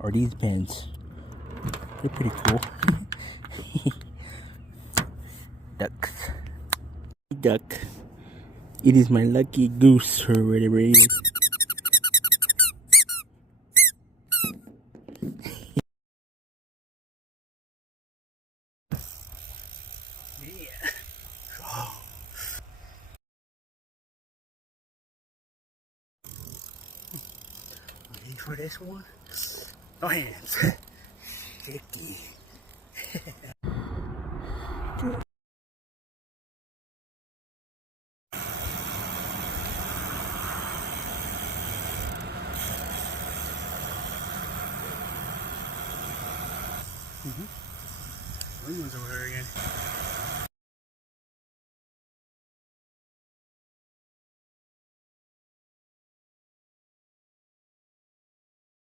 are these pens. They're pretty cool. Ducks. Duck. It is my lucky goose or whatever it is. Yeah. Oh. Ready for this one? No hands. Sticky. William's over there again.